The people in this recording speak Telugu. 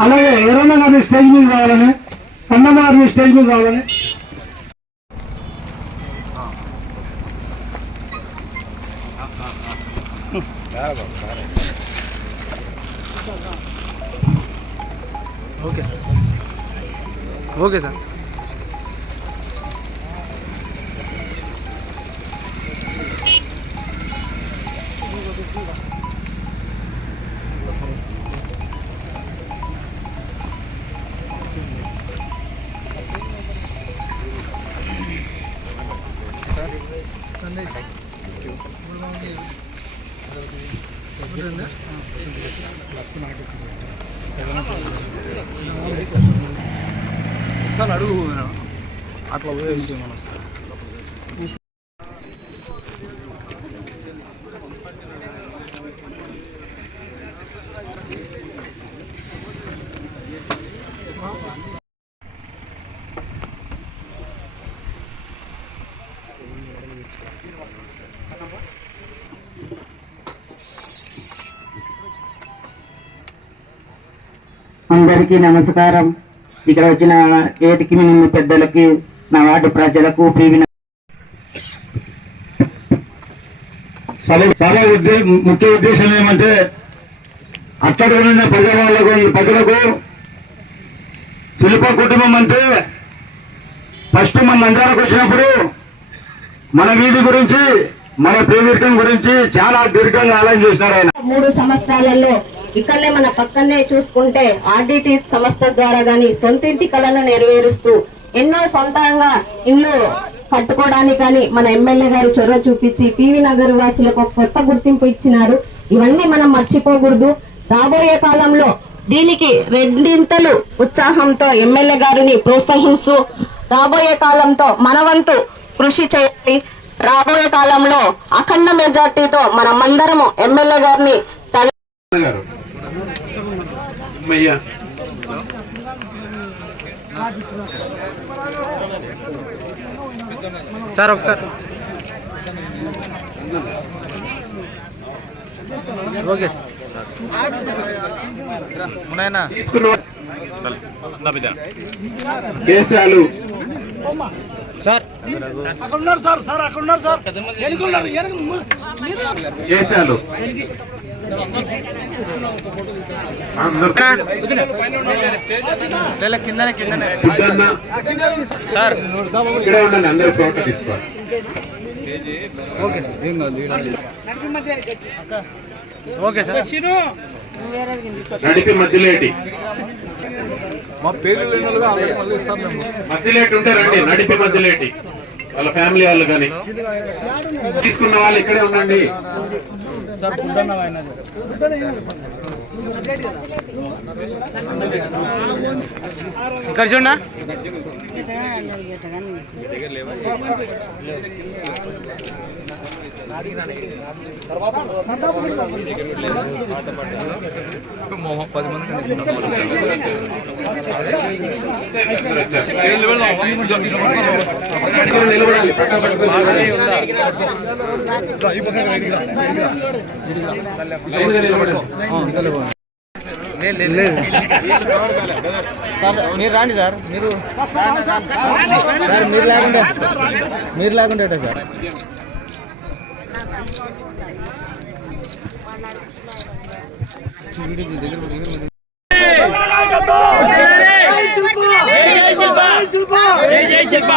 అలాగే ఎవరన్నా గారిని స్టేజ్ మీద రావాలని, కన్నమ్మ గారిని స్టేజ్ మీద రావాలని. Okay sir, okay sir. ఒకసారి అడుగు అట్లా పోయే విషయం మన వస్తారు. అందరికీ నమస్కారం. ఇక్కడ వచ్చిన వేదిక మీద పెద్దలకి, నా వార్డు ప్రజలకు, చాలా ముఖ్య ఉద్దేశం ఏమంటే అక్కడ ఉన్న ప్రజలకు శిల్ప కుటుంబం అంటే ఫస్ట్ మన నంద్యాలకు వచ్చినప్పుడు మన వీధి గురించి, మన పేదరికం గురించి చాలా దీర్ఘంగా ఆలోచన చేసినారు ఆయన. 3 సంవత్సరాలలో ఇక్కడనే మన పక్కనే చూసుకుంటే ఆర్డిటి సంస్థ ద్వారా గాని సొంతింటి కళను నెరవేరుస్తూ ఎన్నో సొంతంగా ఇల్లు కట్టుకోవడానికి కానీ మన ఎమ్మెల్యే గారు చొరవ చూపించి పివి నగర్ వాసులకు కొత్త గుర్తింపు ఇచ్చినారు. ఇవన్నీ మనం మర్చిపోకూడదు. రాబోయే కాలంలో దీనికి రెండింతలు ఉత్సాహంతో ఎమ్మెల్యే గారిని ప్రోత్సహిస్తూ రాబోయే కాలంతో మనవంతు కృషి చేయాలి. రాబోయే కాలంలో అఖండ మెజార్టీతో మనమందరము ఎమ్మెల్యే గారిని సార్ ఒకసారి ఓకే దేశాలు సార్ దేశాలు సార్ ఇక్కడే ఉండండి, అందరూ ఫోటో తీసుకోవాలి. Okay sir. నడిపి మధ్యలేటి మా పేరు మధ్యలేటి ఉంటే రండి. నడిపి మధ్యలేటి వాళ్ళ ఫ్యామిలీ వాళ్ళు కానీ తీసుకున్న వాళ్ళు ఇక్కడే ఉండండి. ఇక్కడ చూడన్నా మీరు రాండి సార్. మీరు లేకుంటే సార్ జై శిల్ప